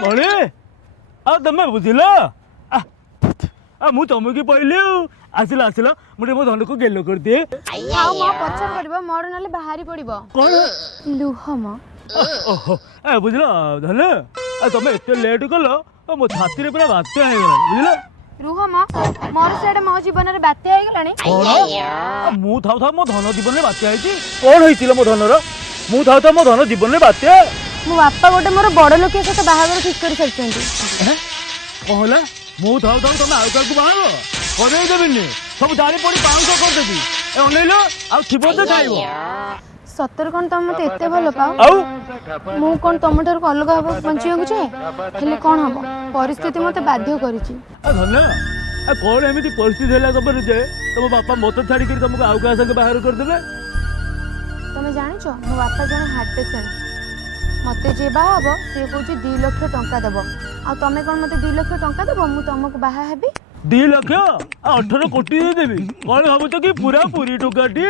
भणे तमे बुझिल मु तमकी पहले आसिला आसिला मुझे मो धन को गेलो कर दिए पछर करबो मोर नले बाहरी पड़िबो कौन लुह म ओहो बुझल धन तमे एते लेट कल मो छाती रे पूरा बात्या हो गला बुझल रुह म मोर सेडे मो जीवन रे बात्या हो गलानी कौन मु थाउ थाउ मो धन जीवन रे बात्या होइची कौन होइचिलो मो धन रो मु थाउ थाउ मो धन जीवन रे बात्या मो बापा गोटे मोर बड़ लोके सहित बाहागर ठीक कर सरचंती कहला मु थाउ थाउ तमे आउ काकू बाहागो कदे देबिनी सब जानी पड़ी 500 कर देबी ए अनैलो आ थिबो त खाइबो सतर कोन तुम मते एते भलो पाओ आउ मु कोन तुम ठर अलग हबो पंचियो कुछ हेले कोन हबो परिस्थिति मते बाध्य करिछि धन्य कौन एमती परिस्थिति है खबर जे तुम बापा मत छाड़ी तुमको आउ क्या संगे बाहर कर देबे तमे जानि छो मो बापा जन हार्ट पेशेंट मते जे बा हबो से कहूची 2 लाख टंका देबो आ तमे कोन मते 2 लाख टंका देबो मु तुमको बाहा हेबी 2 लाख 18 कोटी दे देबी कौन भाबुछ कि पूरा पूरी टोकाटी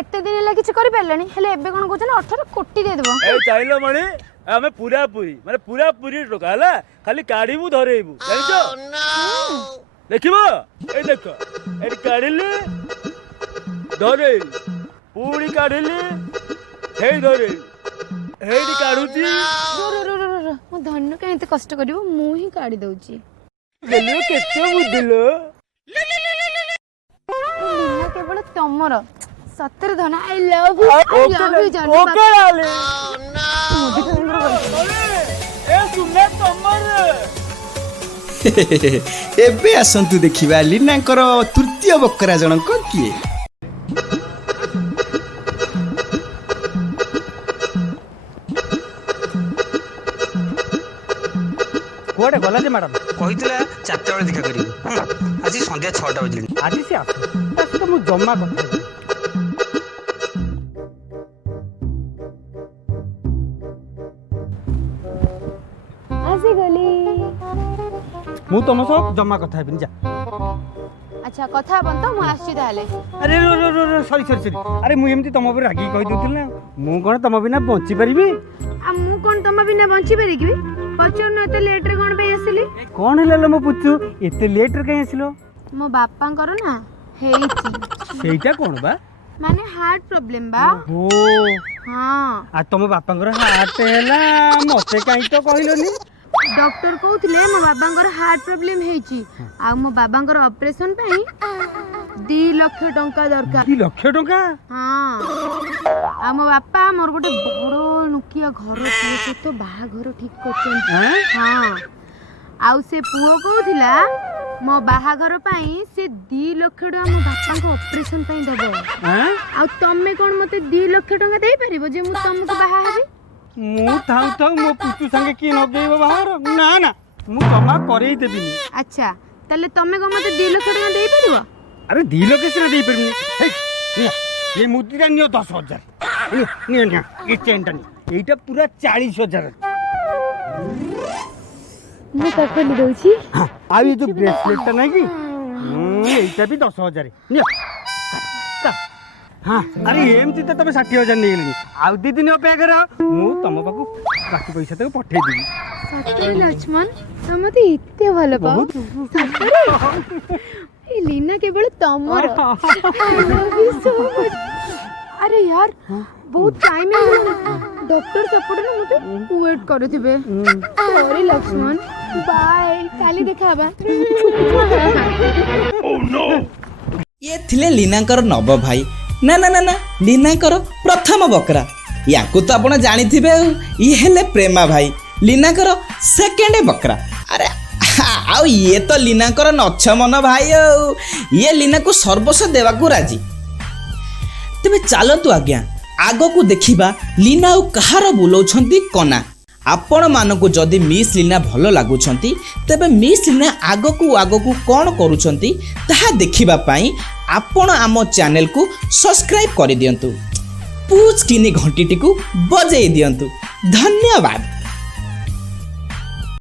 एते दिन ला किछ करि परलनी हेले एबे कोन कहछ ना 18 कोटी दे देबो ए चाइलो मणि हमें पूरा पूरी माने पूरा पूरी टोका हला खाली काढीबू धरेइबू जानिछो देखिबो ए देखो ए काढिली धरे पूरी काढिली हे धरे हेडी काढुची मो धन्य काहे एते कष्ट करिवो मु ही काढी दउची गेले केते बुदिलो लीना केवल तमर सतर धन आई लव यू जान ओके आले नो ए सुने तमर एबे आसंतु देखिबा लीनांकर तृतीय बकरा जनक किए कुआडे गला जे मैडम कहितला 4टा बेले देखा करियो आज संध्या 6टा बजली आज से आस तो मु जम्मा କଥା आसी गली मु तुम सब जम्मा କଥା हेबिन जा अच्छा कथा बन तो मु आसी ताले अरे रो रो रो सॉरी सॉरी सॉरी अरे मु एमती तुम ऊपर रागी कहि दउतिल ना मु कोन तुम बिना बंची परिबी आ मु कोन तम बिना बंची परिबी पचर न एते लेट रे कोन पे आसीली कोन हेला मु पुछु एते लेट रे कहि आसिलो मो बापांकर ना हेइची सेइटा कोन बा माने हार्ट प्रॉब्लम बा ओ हां आ तुम बापांकर हार्ट हेला मते काई तो कहिलोनी डॉक्टर कहउथिले मो बाबांकर हार्ट प्रॉब्लम हेइची आ मो बाबांकर ऑपरेशन पई 2 लाख टंका दरकार 2 लाख टंका हां आ मो बापा मोर गोटे बड़ो नुकिया घर से तो बाहा घर ठीक करछन हैं हां आउ से पुओ कहउथिला मो बाहा घर पई से 2 लाख टंका मो बापा को ऑपरेशन पई दबो हैं आ तमे कोन मते 2 लाख टंका देई परिबो जे मु तुमको बाहा हेबी मु थाउ थाउ मो पुचु संगे की नगेइबो बाहर ना ना मु जमा करई देबिनी अच्छा तले तमे को मते 2 लाख टंका देई परिबो अरे 2 लाख से देई परबिनी हे ये मुद्रा नियो 10,000 नियो नियो ये चेनटा नि एटा पूरा 40,000 मु त खोली दउची हां आ ये जो ब्रेसलेट ता नहीं की एटा भी 10,000 नियो हाँ अरे एमती तो तुम 60,000 नहीं गली आउ 2 दिन अपेक्षा कर मु तुम पाखु बाकी पैसा तक पठे देबी सତରେ लक्ष्मण तमते इते भलो पाओ सତରେ ए लीना केवल तमर I love you so much अरे यार बहुत टाइम है डॉक्टर सपोर्ट ने मुझे वेट करथिबे सॉरी लक्ष्मण बाय काली देखाबा ओह नो ये थिले लीनांकर नव भाई ना ना ना ना लीनांकर प्रथम बकरा याकू तो आपण जानिथिबे ये हेले प्रेमा भाई लीनांकर सेकेंड बकरा अरे आउ ये तो लीनांकर नछ मन भाई ये लीना को सर्वस्व देवा को राजी तेबे चलतु आज्ञा आगो को देखिबा लीना और कहार बुलाउछंती कना आपण मानकु जदि मिस लीना भलो लागुछंती तेबे मिस लीना आगो को कोन करूछंती ताहा देखिबा पई आपण आम चैनल को सब्सक्राइब कर दियंतु पूछ किनी घंटीटी को बजाई दियंतु धन्यवाद।